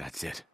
That's it.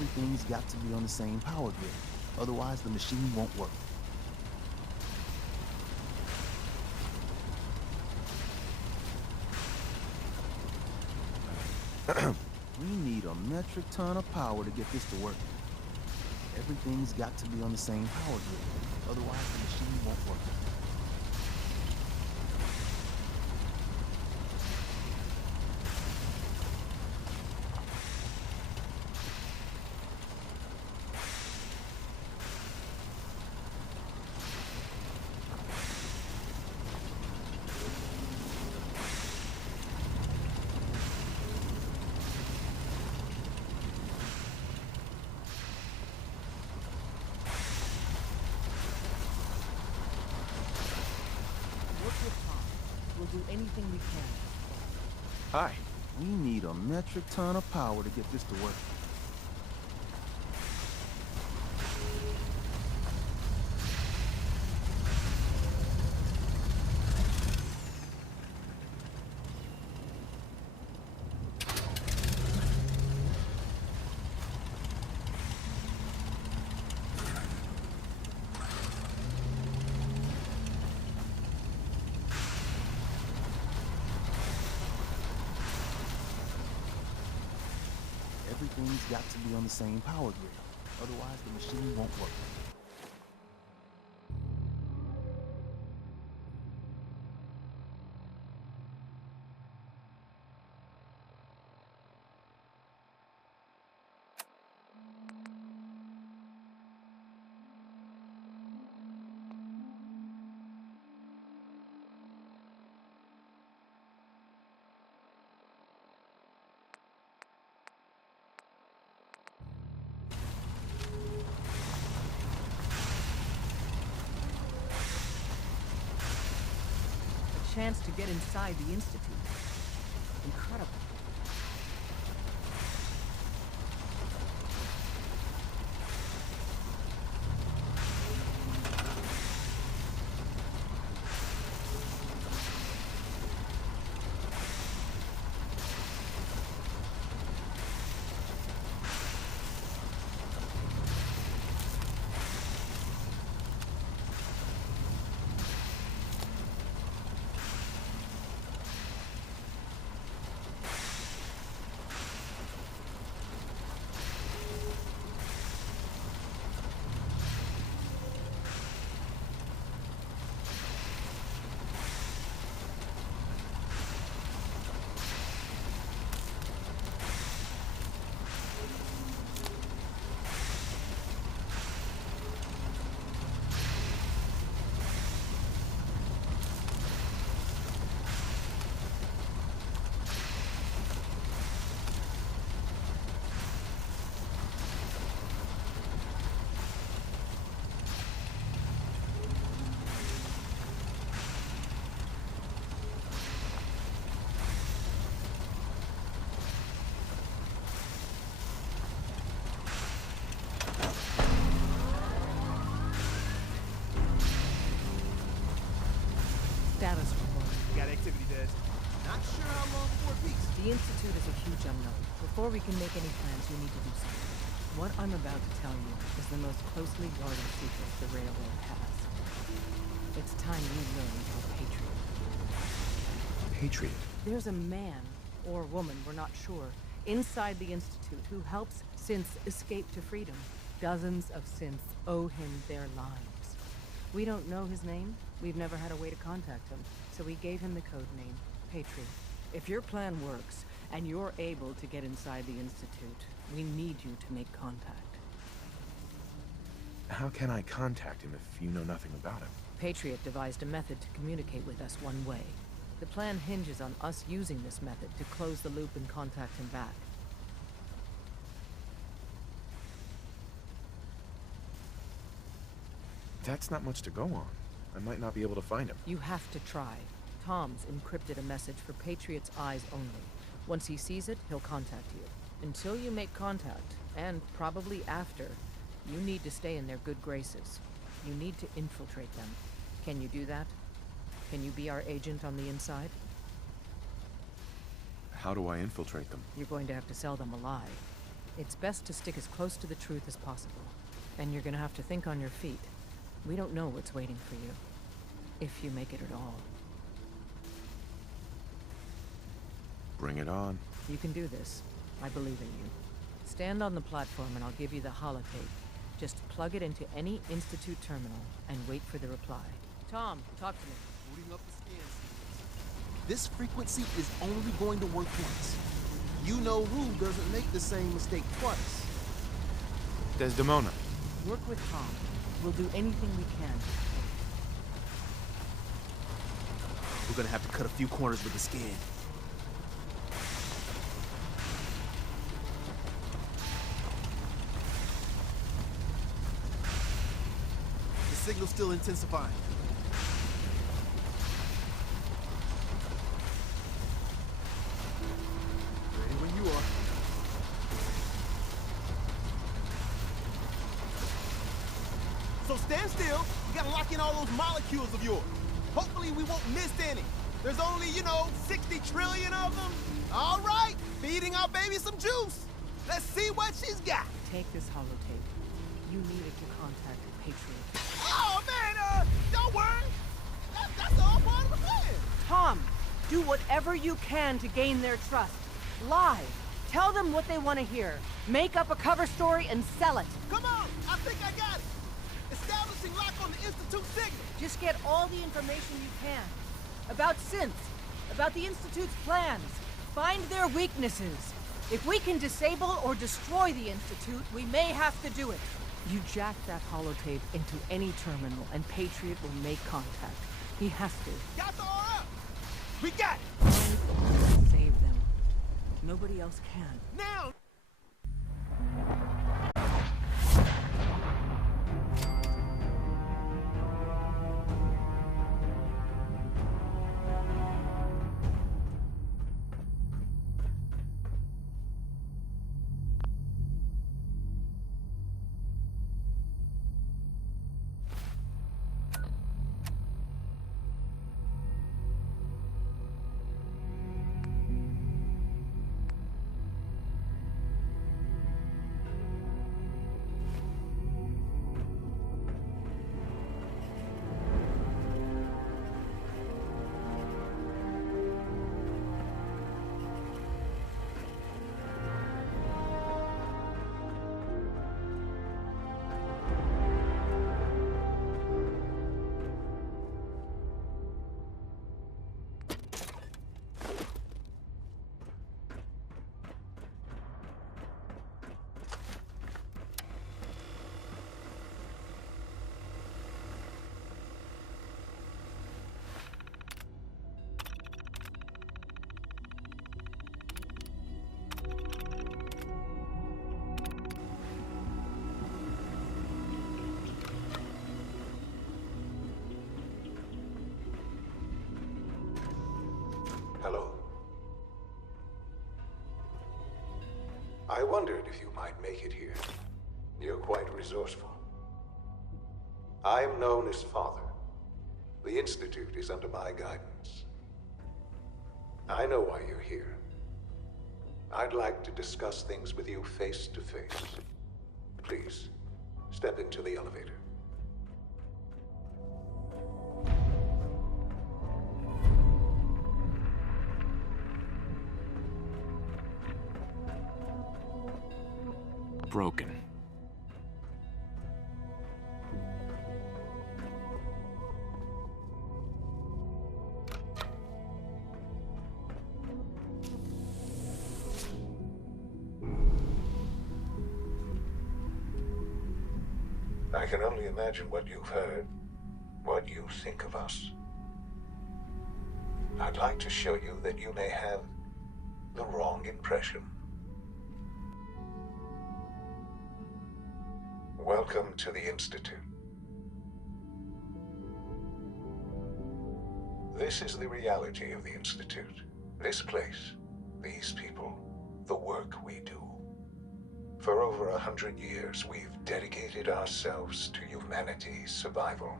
Everything's got to be on the same power grid. Otherwise, the machine won't work. We need a metric ton of power to get this to work. Everything's got to be on the same power grid. Otherwise, the machine won't work. We'll do anything we can. Hi. We need a metric ton of power to get this to work. Everything's got to be on the same power grid. Otherwise, the machine won't work. Chance to get inside the Institute. Incredible. Status report. Got activity, Des. Not sure how long before it peaks. The Institute is a huge unknown. Before we can make any plans, you need to do something. What I'm about to tell you is the most closely guarded secret the Railroad has. It's time you learned about Patriot. Patriot? There's a man, or woman, we're not sure, inside the Institute who helps synths escape to freedom. Dozens of synths owe him their lives. We don't know his name. We've never had a way to contact him, so we gave him the code name, Patriot. If your plan works, and you're able to get inside the Institute, we need you to make contact. How can I contact him if you know nothing about him? Patriot devised a method to communicate with us one way. The plan hinges on us using this method to close the loop and contact him back. That's not much to go on. I might not be able to find him. You have to try. Tom's encrypted a message for Patriot's eyes only. Once he sees it, he'll contact you. Until you make contact, and probably after, you need to stay in their good graces. You need to infiltrate them. Can you do that? Can you be our agent on the inside? How do I infiltrate them? You're going to have to sell them a lie. It's best to stick as close to the truth as possible. And you're gonna have to think on your feet. We don't know what's waiting for you. If you make it at all. Bring it on. You can do this. I believe in you. Stand on the platform and I'll give you the holotape. Just plug it into any Institute terminal and wait for the reply. Tom, talk to me. Booting up the scan sequence. This frequency is only going to work once. You know who doesn't make the same mistake twice. Desdemona. Work with Tom. We'll do anything we can. We're gonna have to cut a few corners with the scan. The signal's still intensifying. Ready when you are. So stand still. You gotta lock in all those molecules of yours. Hopefully we won't miss any. There's only, 60 trillion of them. All right, feeding our baby some juice. Let's see what she's got. Take this holotape. You need it to contact Patriot. Oh, man, don't worry. That's all part of the plan. Tom, do whatever you can to gain their trust. Lie. Tell them what they want to hear. Make up a cover story and sell it. Come on, I think I got it. Establishing lock on the Institute signal. Just get all the information you can. About synths. About the Institute's plans. Find their weaknesses. If we can disable or destroy the Institute, we may have to do it. You jack that holotape into any terminal and Patriot will make contact. He has to. Got the RF. We got it. Save them. Nobody else can. Now. Hello. I wondered if you might make it here. You're quite resourceful. I'm known as Father. The Institute is under my guidance. I know why you're here. I'd like to discuss things with you face to face. Please, step into the elevator. Broken. I can only imagine what you've heard, what you think of us. I'd like to show you that you may have the wrong impression. Welcome to the Institute. This is the reality of the Institute. This place, these people, the work we do. For over 100 years, we've dedicated ourselves to humanity's survival.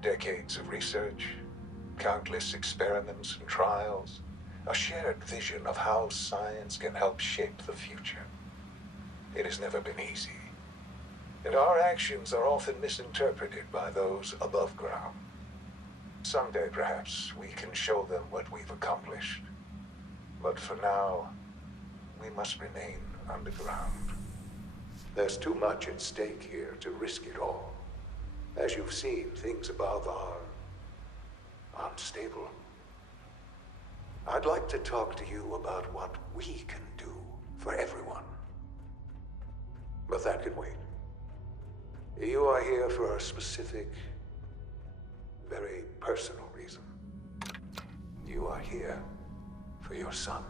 Decades of research, countless experiments and trials, a shared vision of how science can help shape the future. It has never been easy. And our actions are often misinterpreted by those above ground. Someday, perhaps, we can show them what we've accomplished. But for now, we must remain underground. There's too much at stake here to risk it all. As you've seen, things above are unstable. I'd like to talk to you about what we can do for everyone. But that can wait. You are here for a specific, very personal reason. You are here for your son.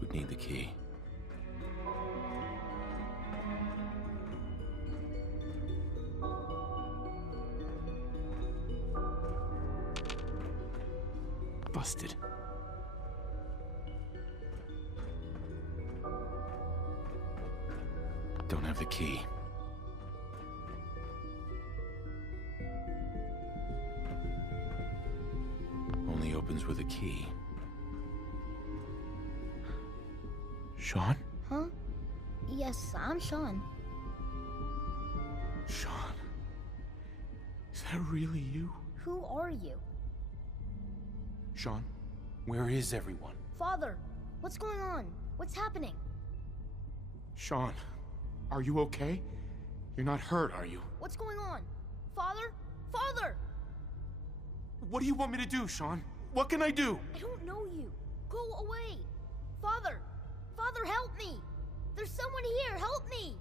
Would need the key. Busted. Don't have the key. Only opens with a key. Sean? Huh? Yes, I'm Sean. Sean? Is that really you? Who are you? Sean, where is everyone? Father, what's going on? What's happening? Sean, are you okay? You're not hurt, are you? What's going on? Father? Father! What do you want me to do, Sean? What can I do? I don't know you. Go away. Father! Father, help me! There's someone here, help me!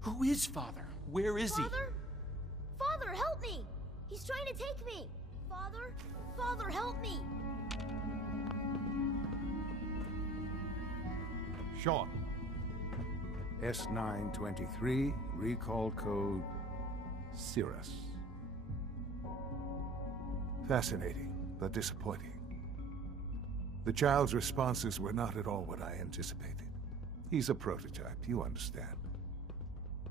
Who is Father? Where is he? Father? Father, help me! He's trying to take me! Father? Father, help me! Sean. S923, recall code Cirrus. Fascinating, but disappointing. The child's responses were not at all what I anticipated. He's a prototype, you understand.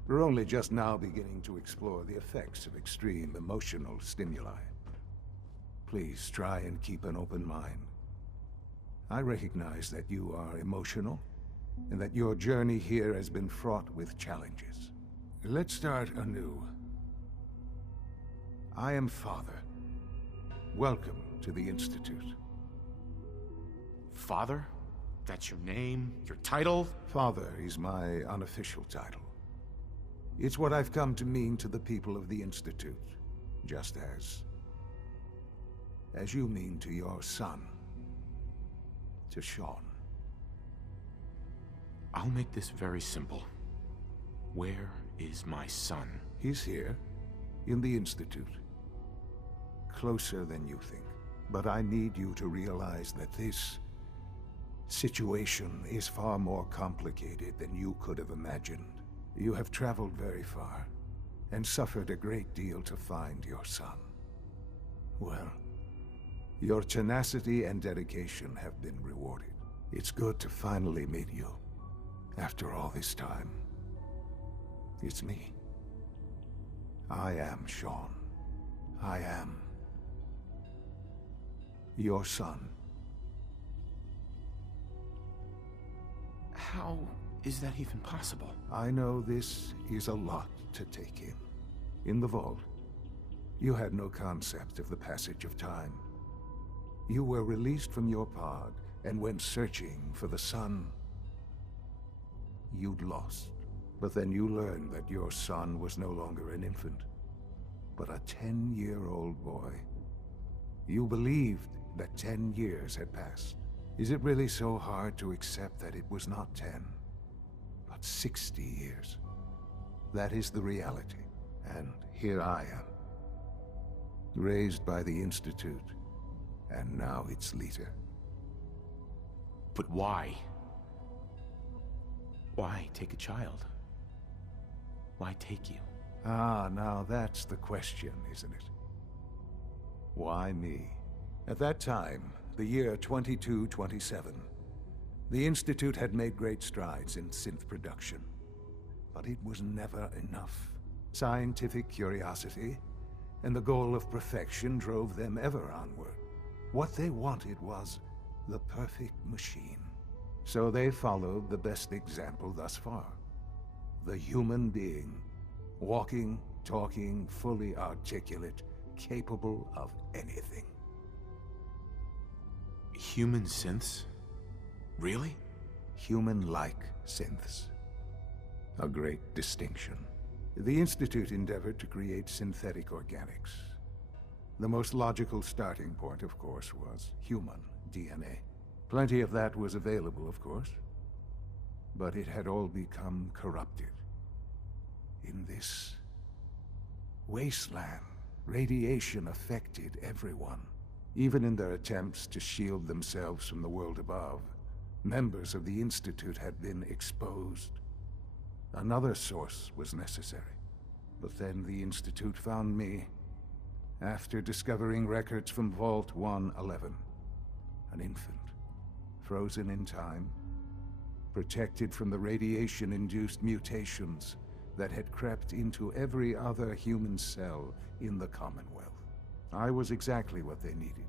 We're only just now beginning to explore the effects of extreme emotional stimuli. Please try and keep an open mind. I recognize that you are emotional, and that your journey here has been fraught with challenges. Let's start anew. I am Father. Welcome to the Institute. Father? That's your name? Your title? Father is my unofficial title. It's what I've come to mean to the people of the Institute, just as you mean to your son, to Sean. I'll make this very simple. Where is my son? He's here, in the Institute. Closer than you think. But I need you to realize that this situation is far more complicated than you could have imagined. You have traveled very far, and suffered a great deal to find your son. Well, your tenacity and dedication have been rewarded. It's good to finally meet you. After all this time, it's me. I am Sean. I am your son. How is that even possible? I know this is a lot to take in. In the vault, you had no concept of the passage of time. You were released from your pod and went searching for the son you'd lost. But then you learned that your son was no longer an infant, but a 10-year-old boy. You believed that 10 years had passed. Is it really so hard to accept that it was not 10, but 60 years? That is the reality, and here I am. Raised by the Institute, and now its leader. But why? Why take a child? Why take you? Ah, now that's the question, isn't it? Why me? At that time, the year 2227, the Institute had made great strides in synth production. But it was never enough. Scientific curiosity and the goal of perfection drove them ever onward. What they wanted was the perfect machine. So they followed the best example thus far. The human being. Walking, talking, fully articulate, capable of anything. Human synths? Really? Human-like synths. A great distinction. The Institute endeavored to create synthetic organics. The most logical starting point, of course, was human DNA. Plenty of that was available, of course. But it had all become corrupted. In this wasteland, radiation affected everyone. Even in their attempts to shield themselves from the world above, members of the Institute had been exposed. Another source was necessary. But then the Institute found me, after discovering records from Vault 111. An infant, frozen in time, protected from the radiation-induced mutations that had crept into every other human cell in the Commonwealth. I was exactly what they needed.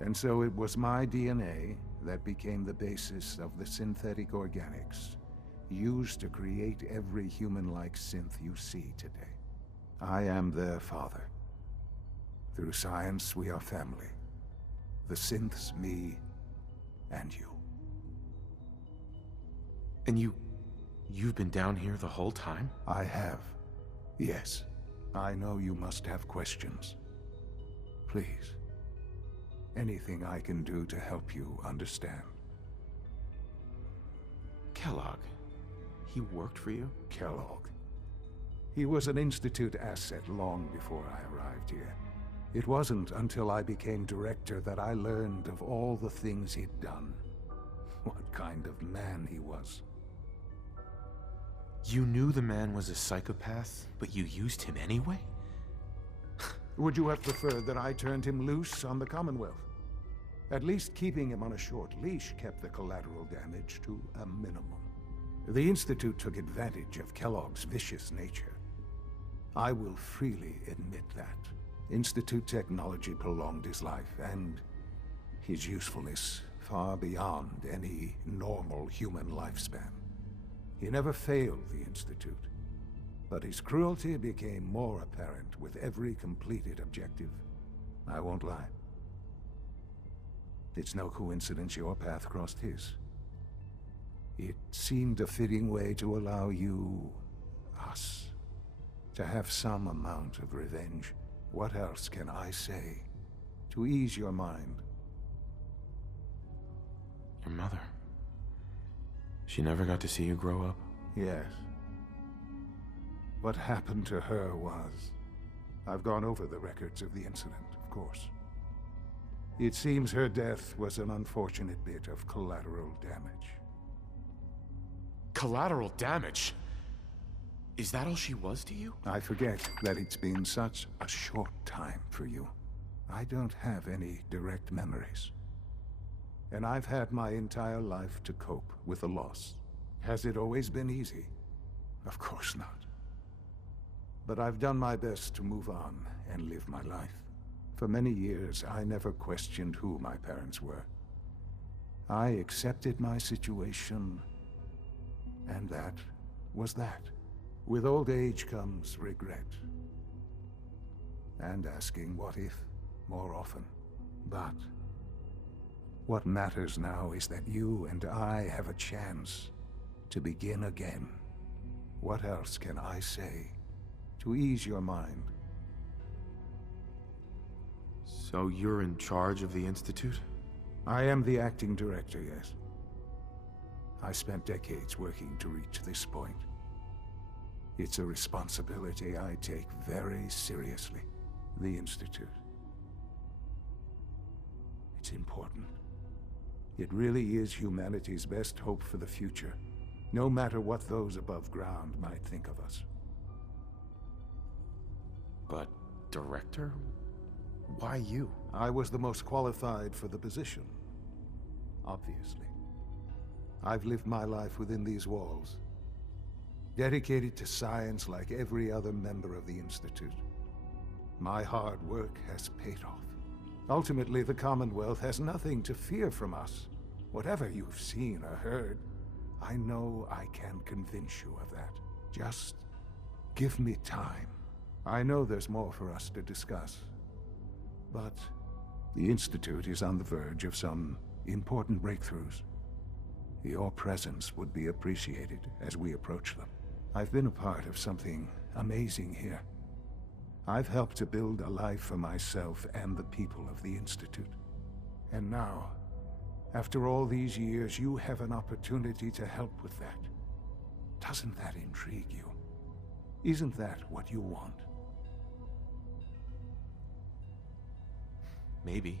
And so it was my DNA that became the basis of the synthetic organics used to create every human-like synth you see today. I am their father. Through science, we are family. The synths, me, and you. And you've been down here the whole time? I have. Yes. I know you must have questions. Please. Anything I can do to help you understand. Kellogg. He worked for you? Kellogg. He was an Institute asset long before I arrived here. It wasn't until I became director that I learned of all the things he'd done. What kind of man he was. You knew the man was a psychopath, but you used him anyway? Would you have preferred that I turned him loose on the Commonwealth? At least keeping him on a short leash kept the collateral damage to a minimum. The Institute took advantage of Kellogg's vicious nature. I will freely admit that. Institute technology prolonged his life, and his usefulness far beyond any normal human lifespan. He never failed the Institute, but his cruelty became more apparent with every completed objective. I won't lie. It's no coincidence your path crossed his. It seemed a fitting way to allow you, us, to have some amount of revenge. What else can I say to ease your mind? Your mother. She never got to see you grow up? Yes. What happened to her was... I've gone over the records of the incident, of course. It seems her death was an unfortunate bit of collateral damage. Collateral damage? Is that all she was to you? I forget that it's been such a short time for you. I don't have any direct memories. And I've had my entire life to cope with the loss. Has it always been easy? Of course not. But I've done my best to move on and live my life. For many years, I never questioned who my parents were. I accepted my situation, and that was that. With old age comes regret. And asking what if more often. But what matters now is that you and I have a chance to begin again. What else can I say to ease your mind? So you're in charge of the Institute? I am the acting director, yes. I spent decades working to reach this point. It's a responsibility I take very seriously. The Institute. It's important. It really is humanity's best hope for the future, no matter what those above ground might think of us. But, Director? Why you? I was the most qualified for the position, obviously. I've lived my life within these walls, dedicated to science like every other member of the Institute. My hard work has paid off. Ultimately, the Commonwealth has nothing to fear from us. Whatever you've seen or heard, I know I can convince you of that. Just give me time. I know there's more for us to discuss. But the Institute is on the verge of some important breakthroughs. Your presence would be appreciated as we approach them. I've been a part of something amazing here. I've helped to build a life for myself and the people of the Institute. And now, after all these years, you have an opportunity to help with that. Doesn't that intrigue you? Isn't that what you want? Maybe.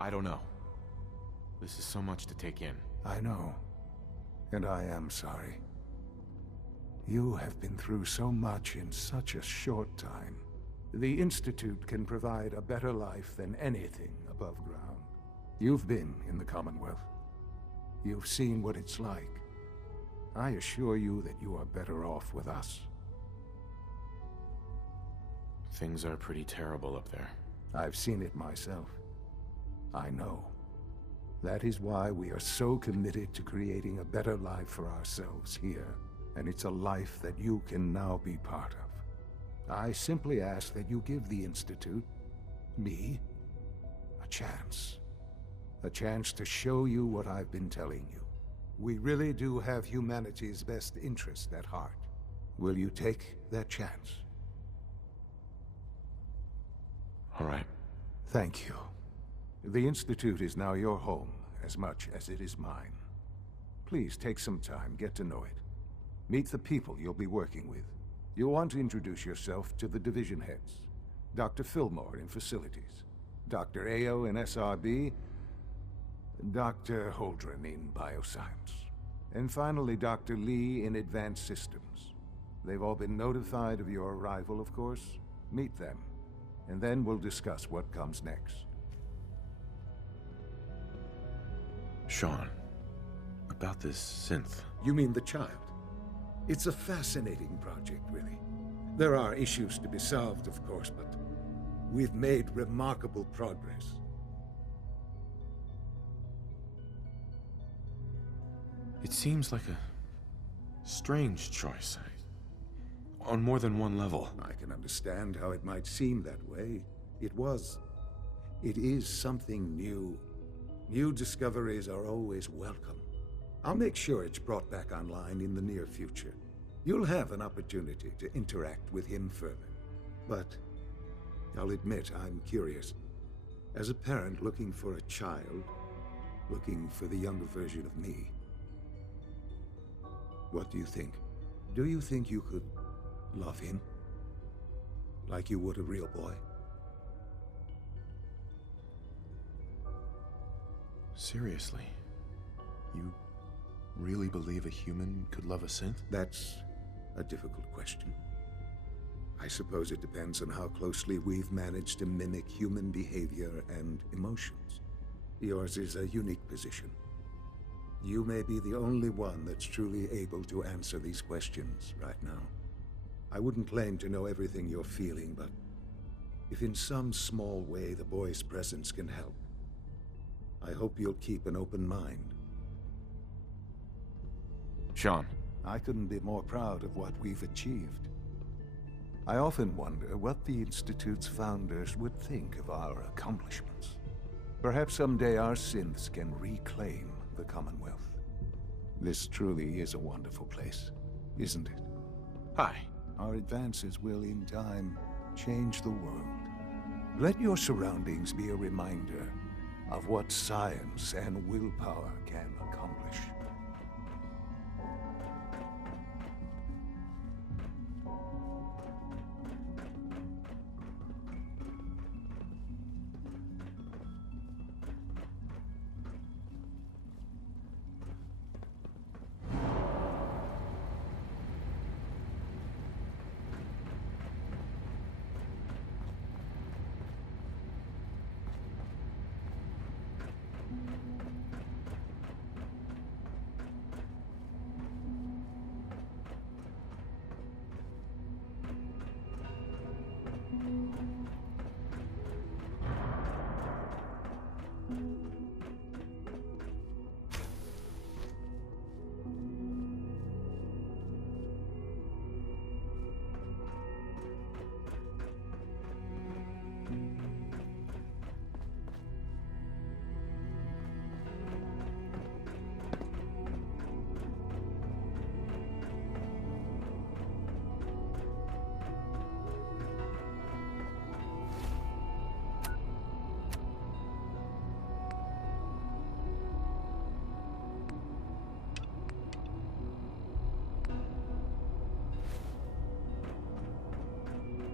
I don't know. This is so much to take in. I know. And I am sorry. You have been through so much in such a short time. The Institute can provide a better life than anything above ground. You've been in the Commonwealth. You've seen what it's like. I assure you that you are better off with us. Things are pretty terrible up there. I've seen it myself. I know. That is why we are so committed to creating a better life for ourselves here. And it's a life that you can now be part of. I simply ask that you give the Institute, me, a chance. A chance to show you what I've been telling you. We really do have humanity's best interest at heart. Will you take that chance? All right. Thank you. The Institute is now your home, as much as it is mine. Please take some time, get to know it. Meet the people you'll be working with. You'll want to introduce yourself to the division heads. Dr. Fillmore in Facilities, Dr. Ayo in SRB, Dr. Holdren in Bioscience, and finally Dr. Lee in Advanced Systems. They've all been notified of your arrival, of course. Meet them, and then we'll discuss what comes next. Sean, about this synth. You mean the child? It's a fascinating project, really. There are issues to be solved, of course, but we've made remarkable progress. It seems like a strange choice. On more than one level. I can understand how it might seem that way. It is something new. New discoveries are always welcome. I'll make sure it's brought back online in the near future. You'll have an opportunity to interact with him further. But I'll admit I'm curious. As a parent looking for a child, looking for the younger version of me, what do you think? Do you think you could love him? Like you would a real boy? Seriously? You really believe a human could love a synth? That's a difficult question. I suppose it depends on how closely we've managed to mimic human behavior and emotions. Yours is a unique position. You may be the only one that's truly able to answer these questions right now. I wouldn't claim to know everything you're feeling, but if in some small way the boy's presence can help, I hope you'll keep an open mind. Sean. I couldn't be more proud of what we've achieved. I often wonder what the Institute's founders would think of our accomplishments. Perhaps someday our synths can reclaim the Commonwealth. This truly is a wonderful place, isn't it? Hi. Our advances will, in time, change the world. Let your surroundings be a reminder of what science and willpower can accomplish.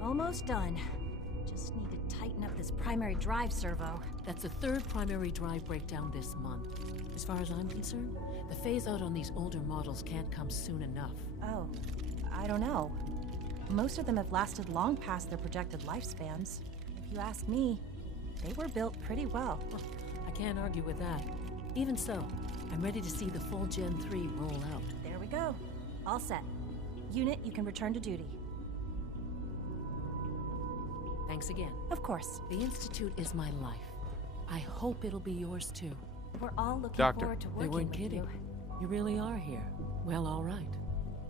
Almost done. Just need to tighten up this primary drive servo. That's the third primary drive breakdown this month. As far as I'm concerned, the phase-out on these older models can't come soon enough. Oh, I don't know. Most of them have lasted long past their projected lifespans. If you ask me, they were built pretty well. I can't argue with that. Even so, I'm ready to see the full Gen 3 roll out. There we go. All set. Unit, you can return to duty. Thanks again. Of course. The Institute is my life. I hope it'll be yours too. We're all looking Doctor, forward to They working weren't with kidding. you. You really are here. Well, all right.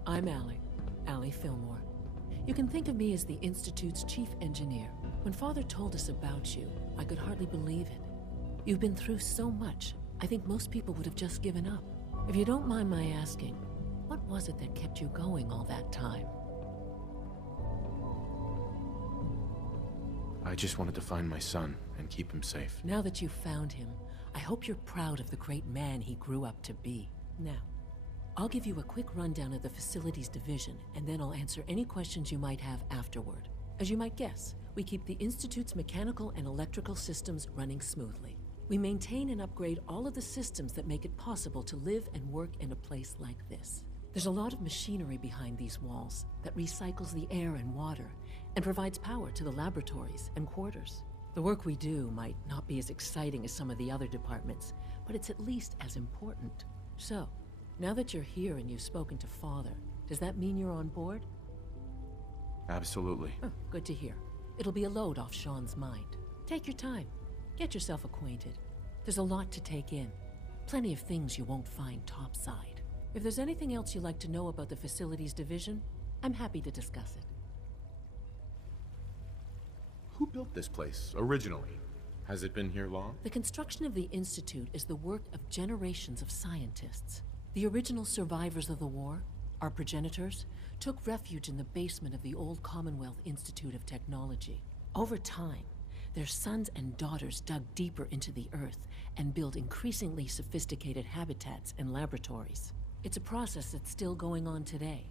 I'm Allie Fillmore. You can think of me as the Institute's chief engineer. When Father told us about you, I could hardly believe it. You've been through so much, I think most people would have just given up. If you don't mind my asking, what was it that kept you going all that time? I just wanted to find my son and keep him safe. Now that you've found him, I hope you're proud of the great man he grew up to be. Now, I'll give you a quick rundown of the facilities division, and then I'll answer any questions you might have afterward. As you might guess, we keep the Institute's mechanical and electrical systems running smoothly. We maintain and upgrade all of the systems that make it possible to live and work in a place like this. There's a lot of machinery behind these walls that recycles the air and water and provides power to the laboratories and quarters. The work we do might not be as exciting as some of the other departments, but it's at least as important. So, now that you're here and you've spoken to Father, does that mean you're on board? Absolutely. Oh, good to hear. It'll be a load off Sean's mind. Take your time. Get yourself acquainted. There's a lot to take in. Plenty of things you won't find topside. If there's anything else you'd like to know about the facilities division, I'm happy to discuss it. Who built this place originally? Has it been here long? The construction of the Institute is the work of generations of scientists. The original survivors of the war, our progenitors, took refuge in the basement of the old Commonwealth Institute of Technology. Over time, their sons and daughters dug deeper into the earth and built increasingly sophisticated habitats and laboratories. It's a process that's still going on today.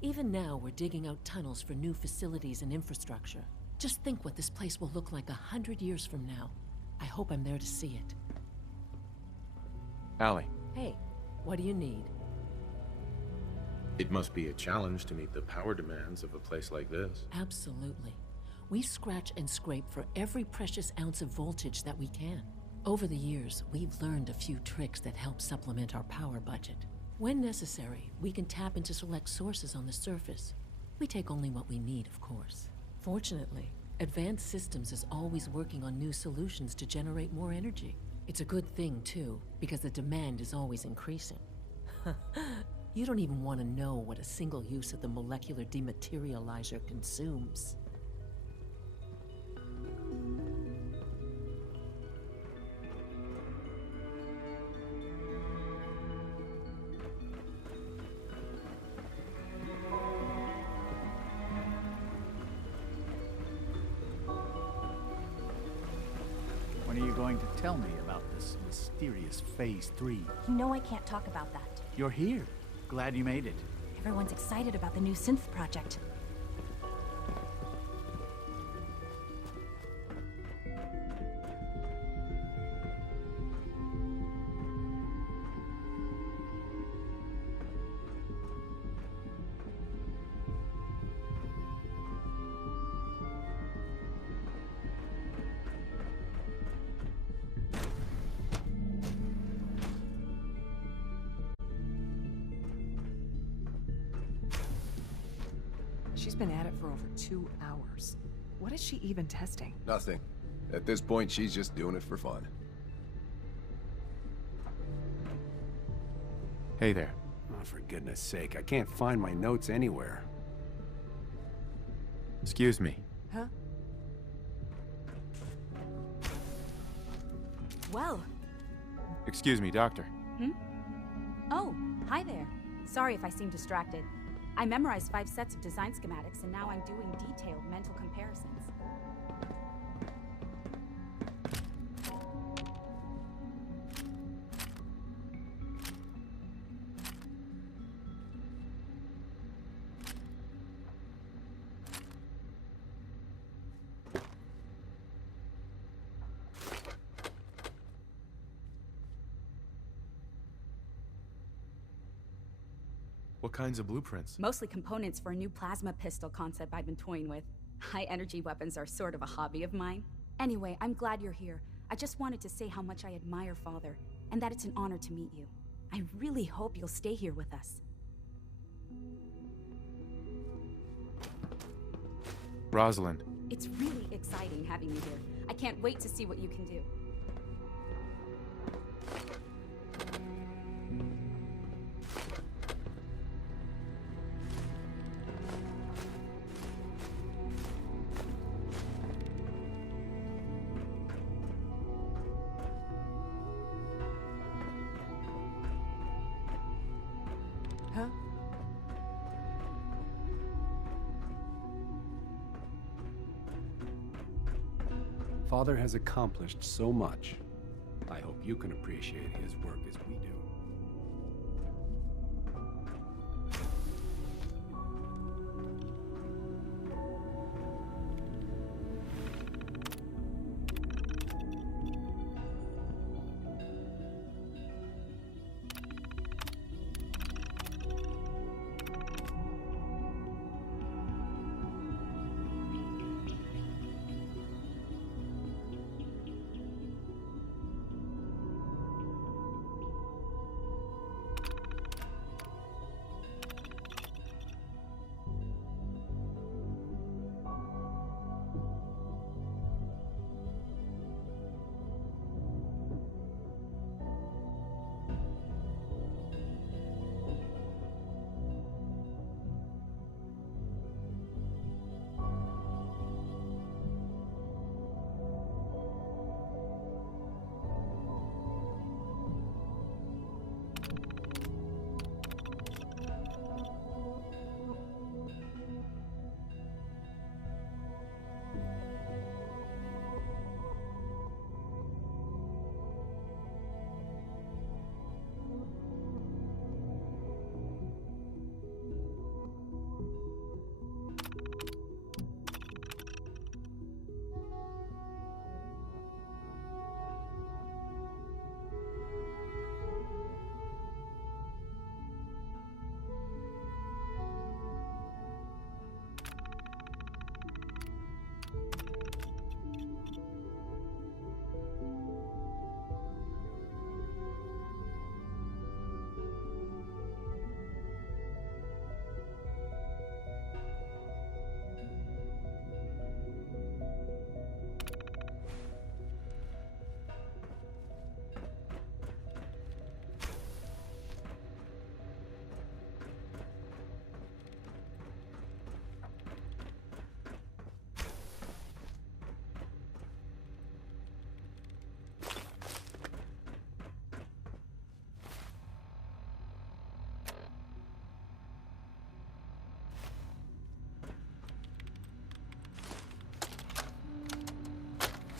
Even now, we're digging out tunnels for new facilities and infrastructure. Just think what this place will look like 100 years from now. I hope I'm there to see it. Allie, Hey, what do you need? it must be a challenge to meet the power demands of a place like this. Absolutely. We scratch and scrape for every precious ounce of voltage that we can. Over the years, we've learned a few tricks that help supplement our power budget. When necessary, we can tap into select sources on the surface. We take only what we need, of course. Fortunately, Advanced Systems is always working on new solutions to generate more energy. It's a good thing, too, because the demand is always increasing. You don't even want to know what a single use of the molecular dematerializer consumes. When are you going to tell me about this mysterious Phase 3? You know I can't talk about that. You're here. Glad you made it. Everyone's excited about the new synth project. She's been at it for over 2 hours. What is she even testing? Nothing. At this point, she's just doing it for fun. Hey there. Oh, for goodness sake, I can't find my notes anywhere. Excuse me. Huh? Well. Excuse me, Doctor. Oh, hi there. Sorry if I seem distracted. I memorized 5 sets of design schematics, and now I'm doing detailed mental comparisons. What kinds of blueprints? Mostly components for a new plasma pistol concept I've been toying with. High-energy weapons are sort of a hobby of mine. Anyway, I'm glad you're here. I just wanted to say how much I admire Father, and that it's an honor to meet you. I really hope you'll stay here with us. Rosalind. It's really exciting having you here. I can't wait to see what you can do. Huh? Father has accomplished so much. I hope you can appreciate his work as we do.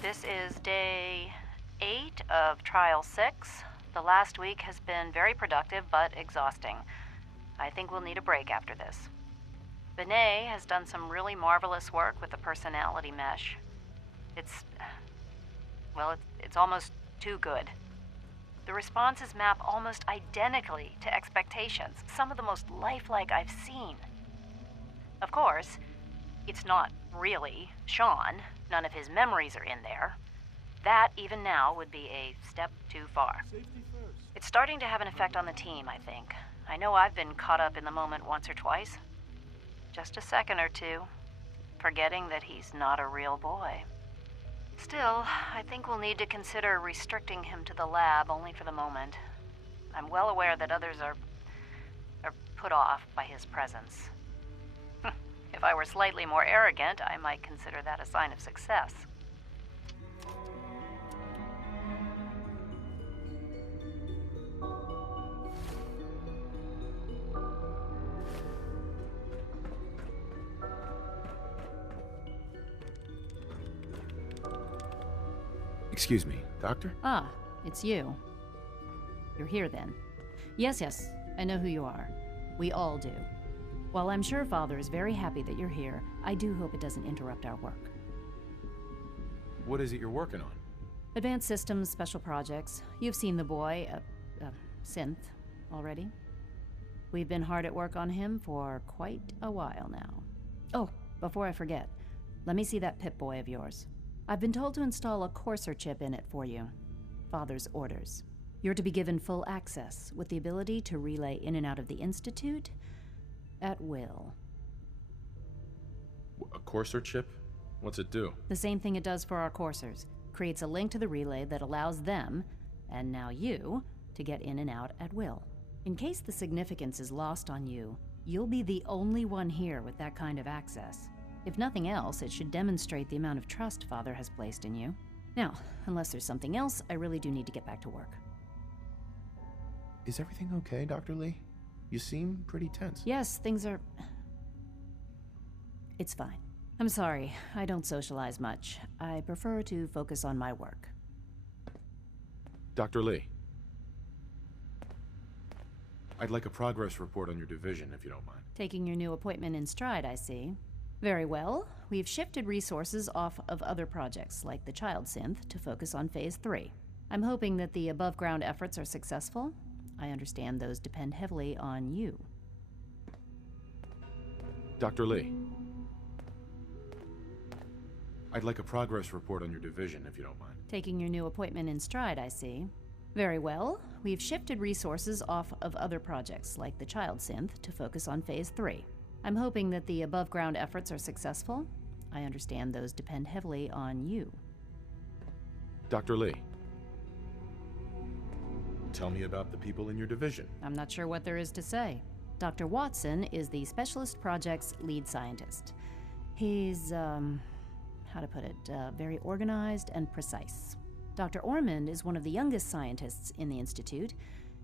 This is day 8 of Trial 6. The last week has been very productive but exhausting. I think we'll need a break after this. Benet has done some really marvelous work with the personality mesh. It's almost too good. The responses map almost identically to expectations, some of the most lifelike I've seen. Of course, it's not really Sean. None of his memories are in there. That, even now, would be a step too far. It's starting to have an effect on the team, I think. I know I've been caught up in the moment once or twice. Just a second or two, forgetting that he's not a real boy. Still, I think we'll need to consider restricting him to the lab only for the moment. I'm well aware that others are put off by his presence. If I were slightly more arrogant, I might consider that a sign of success. Excuse me, Doctor? Ah, it's you. You're here then. Yes, I know who you are. We all do. While I'm sure Father is very happy that you're here, I do hope it doesn't interrupt our work. What is it you're working on? Advanced systems, special projects. You've seen the boy, Synth, already? We've been hard at work on him for quite a while now. Oh, before I forget, let me see that Pip-Boy of yours. I've been told to install a Courser chip in it for you. Father's orders. You're to be given full access, with the ability to relay in and out of the Institute at will. A Courser chip? What's it do? The same thing it does for our coursers. Creates a link to the relay that allows them, and now you, to get in and out at will. In case the significance is lost on you, you'll be the only one here with that kind of access. If nothing else, it should demonstrate the amount of trust Father has placed in you. Now, unless there's something else, I really do need to get back to work. Is everything okay, Dr. Lee? You seem pretty tense. Yes, things are... It's fine. I'm sorry, I don't socialize much. I prefer to focus on my work. Dr. Lee. I'd like a progress report on your division, if you don't mind. Taking your new appointment in stride, I see. Very well. We've shifted resources off of other projects, like the Child Synth, to focus on Phase 3. I'm hoping that the above-ground efforts are successful. I understand those depend heavily on you. Dr. Lee. I'd like a progress report on your division, if you don't mind. Taking your new appointment in stride, I see. Very well. We've shifted resources off of other projects, like the Child Synth, to focus on Phase 3. I'm hoping that the above-ground efforts are successful. I understand those depend heavily on you. Dr. Lee. Tell me about the people in your division. I'm not sure what there is to say. Dr. Watson is the Specialist Project's lead scientist. He's, how to put it, very organized and precise. Dr. Ormond is one of the youngest scientists in the Institute,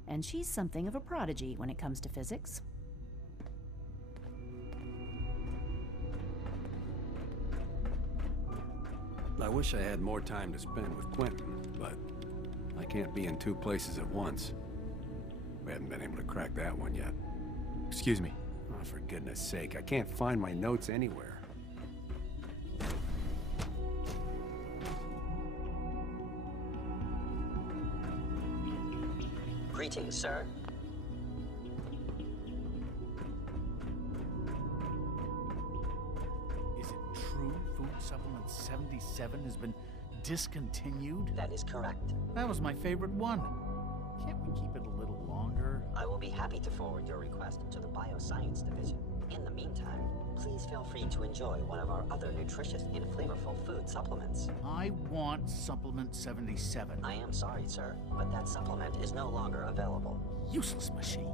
and she's something of a prodigy when it comes to physics. I wish I had more time to spend with Quentin, but I can't be in two places at once. We haven't been able to crack that one yet. Excuse me. Oh, for goodness sake, I can't find my notes anywhere. Greetings, sir. Is it true Food Supplement 77 has been discontinued? That is correct. That was my favorite one. Can't we keep it a little longer? I will be happy to forward your request to the Bioscience Division. In the meantime, please feel free to enjoy one of our other nutritious and flavorful food supplements. I want Supplement 77. I am sorry, sir, but that supplement is no longer available. Useless machine.